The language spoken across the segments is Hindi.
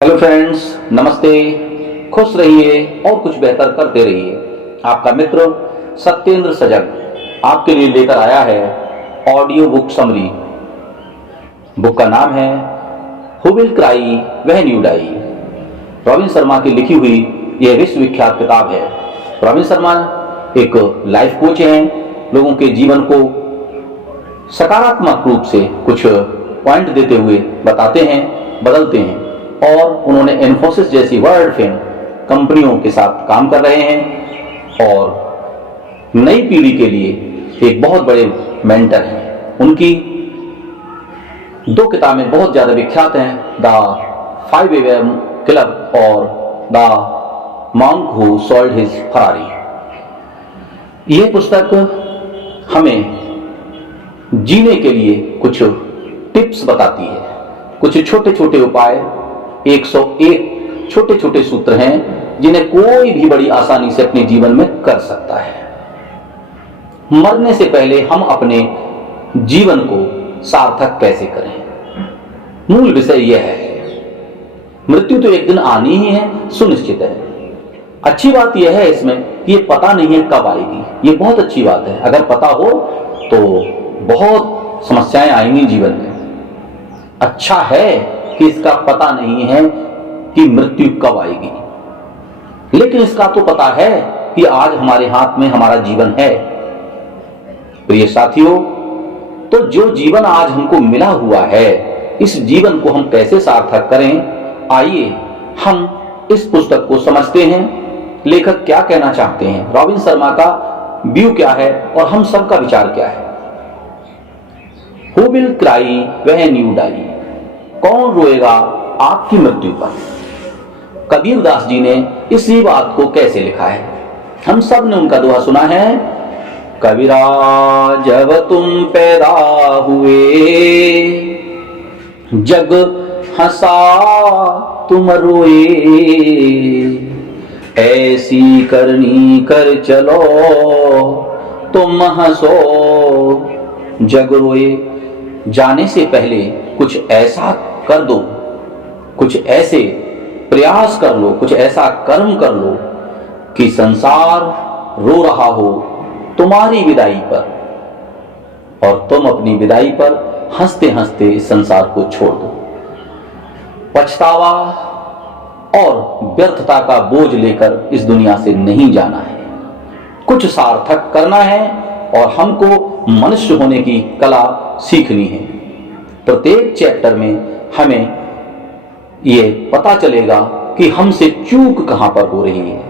हेलो फ्रेंड्स, नमस्ते। खुश रहिए और कुछ बेहतर करते रहिए। आपका मित्र सत्येंद्र सजग आपके लिए लेकर आया है ऑडियो बुक समरी। बुक का नाम है who will cry when you die. Robin Sharma की लिखी हुई यह विश्वविख्यात किताब है। रॉबिन शर्मा एक लाइफ कोच हैं। लोगों के जीवन को सकारात्मक रूप से कुछ पॉइंट देते हुए बताते हैं, बदलते हैं। और उन्होंने इन्फोसिस जैसी वर्ल्ड फेम कंपनियों के साथ काम कर रहे हैं और नई पीढ़ी के लिए एक बहुत बड़े मेंटर हैं। उनकी दो किताबें बहुत ज़्यादा विख्यात हैं, द 5 AM क्लब और the monk who sold his Ferrari. यह पुस्तक हमें जीने के लिए कुछ टिप्स बताती है, कुछ छोटे छोटे उपाय। 101 छोटे छोटे सूत्र हैं जिन्हें कोई भी बड़ी आसानी से अपने जीवन में कर सकता है। मरने से पहले हम अपने जीवन को सार्थक कैसे करें, मूल विषय यह है। मृत्यु तो एक दिन आनी ही है, सुनिश्चित है। अच्छी बात यह है इसमें कि ये पता नहीं है कब आएगी। ये बहुत अच्छी बात है। अगर पता हो तो बहुत समस्याएं आएंगी जीवन में। अच्छा है कि इसका पता नहीं है कि मृत्यु कब आएगी, लेकिन इसका तो पता है कि आज हमारे हाथ में हमारा जीवन है। प्रिय साथियों, तो जो जीवन आज हमको मिला हुआ है, इस जीवन को हम कैसे सार्थक करें, आइए हम इस पुस्तक को समझते हैं। लेखक क्या कहना चाहते हैं, रॉबिन शर्मा का व्यू क्या है और हम सबका विचार क्या है। Who will cry when you die, कौन रोएगा आपकी मृत्यु पर। कबीरदास जी ने इसी बात को कैसे लिखा है, हम सब ने उनका दोहा सुना है। कबीरा जब तुम पैदा हुए, जग हंसा तुम रोए, ऐसी करनी कर चलो तुम हंसो जग रोए। जाने से पहले कुछ ऐसा कर दो, कुछ ऐसे प्रयास कर लो, कुछ ऐसा कर्म कर लो कि संसार रो रहा हो तुम्हारी विदाई पर और तुम अपनी विदाई पर हंसते हंसते इस संसार को छोड़ दो। पछतावा और व्यर्थता का बोझ लेकर इस दुनिया से नहीं जाना है, कुछ सार्थक करना है और हमको मनुष्य होने की कला सीखनी है। प्रत्येक चैप्टर में हमें यह पता चलेगा कि हमसे चूक कहां पर हो रही है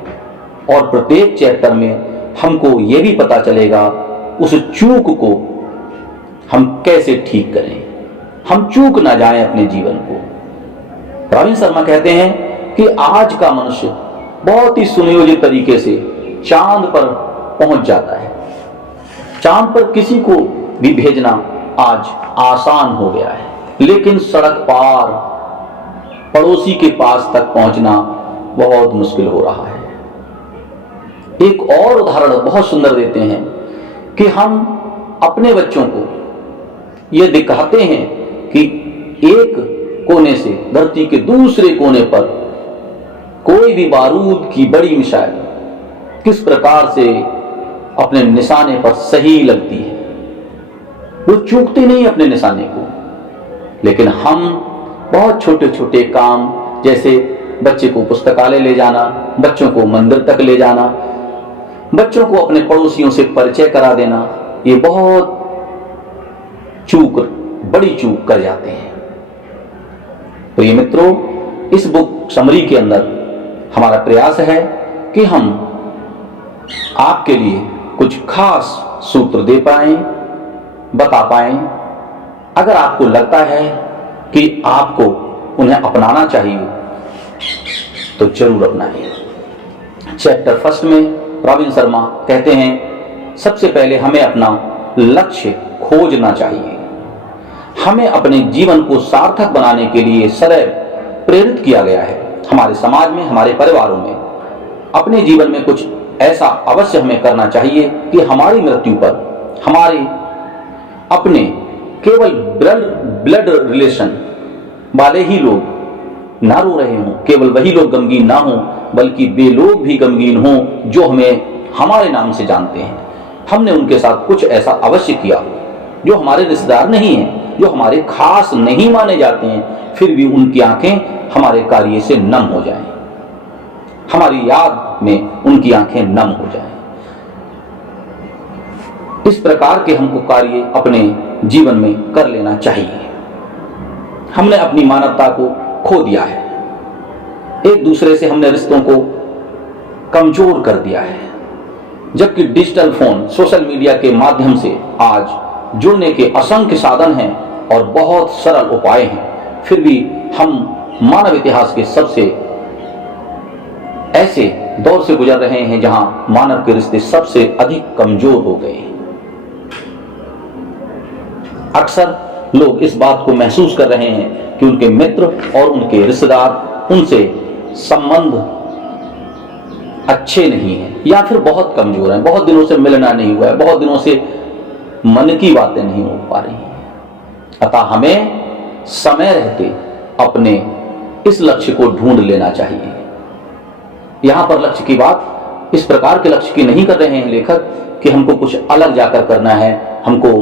और प्रत्येक चैप्टर में हमको यह भी पता चलेगा उस चूक को हम कैसे ठीक करें, हम चूक ना जाएं अपने जीवन को। रॉबिन शर्मा कहते हैं कि आज का मनुष्य बहुत ही सुनियोजित तरीके से चांद पर पहुंच जाता है। चांद पर किसी को भी भेजना आज आसान हो गया है, लेकिन सड़क पार पड़ोसी के पास तक पहुंचना बहुत मुश्किल हो रहा है। एक और उदाहरण बहुत सुंदर देते हैं कि हम अपने बच्चों को यह दिखाते हैं कि एक कोने से धरती के दूसरे कोने पर कोई भी बारूद की बड़ी मिसाइल किस प्रकार से अपने निशाने पर सही लगती है। वो चूकते नहीं अपने निशाने को, लेकिन हम बहुत छोटे छोटे काम, जैसे बच्चे को पुस्तकालय ले जाना, बच्चों को मंदिर तक ले जाना, बच्चों को अपने पड़ोसियों से परिचय करा देना, ये बहुत बड़ी चूक कर जाते हैं। प्रिय मित्रों, इस बुक समरी के अंदर हमारा प्रयास है कि हम आपके लिए कुछ खास सूत्र दे पाएं, बता पाएं। अगर आपको लगता है कि आपको उन्हें अपनाना चाहिए तो जरूर अपनाइए। चैप्टर फर्स्ट में रॉबिन शर्मा कहते हैं, सबसे पहले हमें अपना लक्ष्य खोजना चाहिए। हमें अपने जीवन को सार्थक बनाने के लिए सदैव प्रेरित किया गया है। हमारे समाज में, हमारे परिवारों में, अपने जीवन में कुछ ऐसा अवश्य हमें करना चाहिए कि हमारी मृत्यु पर हमारे अपने केवल ब्लड रिलेशन वाले ही लोग ना रो रहे हों, केवल वही लोग गमगीन ना हों, बल्कि वे लोग भी गमगीन हों जो हमें हमारे नाम से जानते हैं। हमने उनके साथ कुछ ऐसा अवश्य किया जो हमारे रिश्तेदार नहीं हैं, जो हमारे खास नहीं माने जाते हैं, फिर भी उनकी आंखें हमारे कार्य से नम हो जाएं, हमारी याद में उनकी आंखें नम हो जाएं। इस प्रकार के हमको कार्य अपने जीवन में कर लेना चाहिए। हमने अपनी मानवता को खो दिया है, एक दूसरे से हमने रिश्तों को कमजोर कर दिया है, जबकि डिजिटल फोन, सोशल मीडिया के माध्यम से आज जुड़ने के असंख्य साधन हैं और बहुत सरल उपाय हैं, फिर भी हम मानव इतिहास के सबसे ऐसे दौर से गुजर रहे हैं जहां मानव के रिश्ते सबसे अधिक कमजोर हो गए। अक्सर लोग इस बात को महसूस कर रहे हैं कि उनके मित्र और उनके रिश्तेदार उनसे संबंध अच्छे नहीं हैं या फिर बहुत कमजोर हैं, बहुत दिनों से मिलना नहीं हुआ है, बहुत दिनों से मन की बातें नहीं हो पा रही हैं। अतः हमें समय रहते अपने इस लक्ष्य को ढूंढ लेना चाहिए। यहां पर लक्ष्य की बात इस प्रकार के लक्ष्य की नहीं कर रहे हैं लेखक कि हमको कुछ अलग जाकर करना है, हमको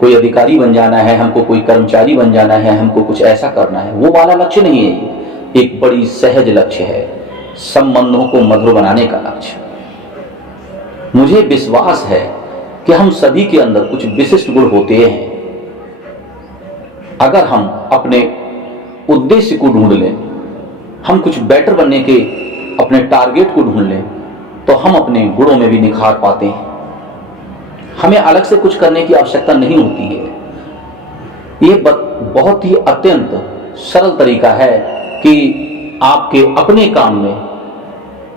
कोई अधिकारी बन जाना है, हमको कोई कर्मचारी बन जाना है, हमको कुछ ऐसा करना है। वो वाला लक्ष्य नहीं है, ये एक बड़ी सहज लक्ष्य है, संबंधों को मधुर बनाने का लक्ष्य। मुझे विश्वास है कि हम सभी के अंदर कुछ विशिष्ट गुण होते हैं। अगर हम अपने उद्देश्य को ढूंढ लें, हम कुछ बेटर बनने के अपने टारगेट को ढूंढ लें, तो हम अपने गुणों में भी निखार पाते हैं। हमें अलग से कुछ करने की आवश्यकता नहीं होती है। ये बहुत ही अत्यंत सरल तरीका है कि आपके अपने काम में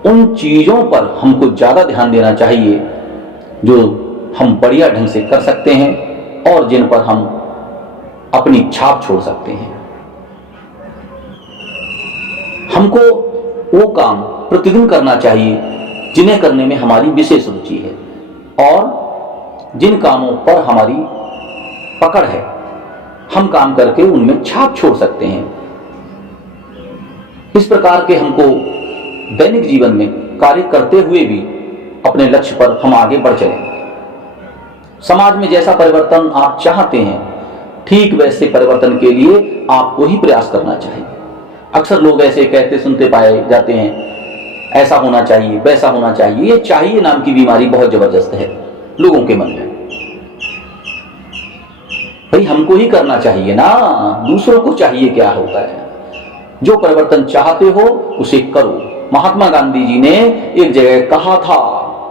उन चीजों पर हमको ज्यादा ध्यान देना चाहिए जो हम बढ़िया ढंग से कर सकते हैं और जिन पर हम अपनी छाप छोड़ सकते हैं। हमको वो काम प्रतिदिन करना चाहिए जिन्हें करने में हमारी विशेष रुचि है और जिन कामों पर हमारी पकड़ है, हम काम करके उनमें छाप छोड़ सकते हैं। इस प्रकार के हमको दैनिक जीवन में कार्य करते हुए भी अपने लक्ष्य पर हम आगे बढ़ चलेंगे। समाज में जैसा परिवर्तन आप चाहते हैं, ठीक वैसे परिवर्तन के लिए आपको ही प्रयास करना चाहिए। अक्सर लोग ऐसे कहते सुनते पाए जाते हैं, ऐसा होना चाहिए, वैसा होना चाहिए। ये चाहिए नाम की बीमारी बहुत जबरदस्त है लोगों के मन में। भाई हमको ही करना चाहिए ना, दूसरों को चाहिए क्या होता है? जो परिवर्तन चाहते हो उसे करो। महात्मा गांधी जी ने एक जगह कहा था,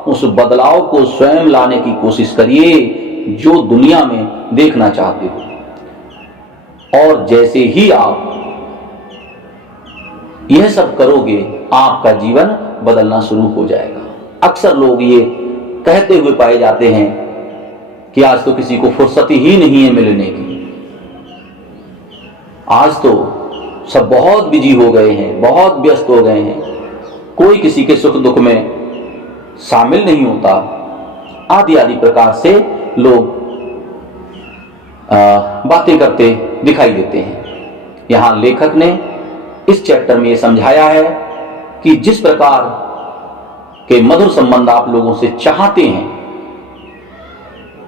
उस बदलाव को स्वयं लाने की कोशिश करिए जो दुनिया में देखना चाहते हो। और जैसे ही आप यह सब करोगे, आपका जीवन बदलना शुरू हो जाएगा। अक्सर लोग ये कहते हुए पाए जाते हैं कि आज तो किसी को फुर्सत ही नहीं है मिलने की, आज तो सब बहुत बिजी हो गए हैं, बहुत व्यस्त हो गए हैं, कोई किसी के सुख दुख में शामिल नहीं होता, आदि आदि प्रकार से लोग बातें करते दिखाई देते हैं। यहां लेखक ने इस चैप्टर में यह समझाया है कि जिस प्रकार के मधुर संबंध आप लोगों से चाहते हैं,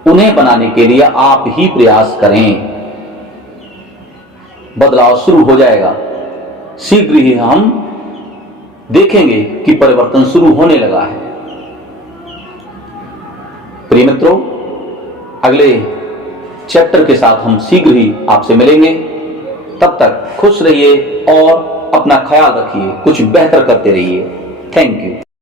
उन्हें बनाने के लिए आप ही प्रयास करें। बदलाव शुरू हो जाएगा। शीघ्र ही हम देखेंगे कि परिवर्तन शुरू होने लगा है। प्रिय मित्रों, अगले चैप्टर के साथ हम शीघ्र ही आपसे मिलेंगे। तब तक खुश रहिए और अपना ख्याल रखिए, कुछ बेहतर करते रहिए। Thank you.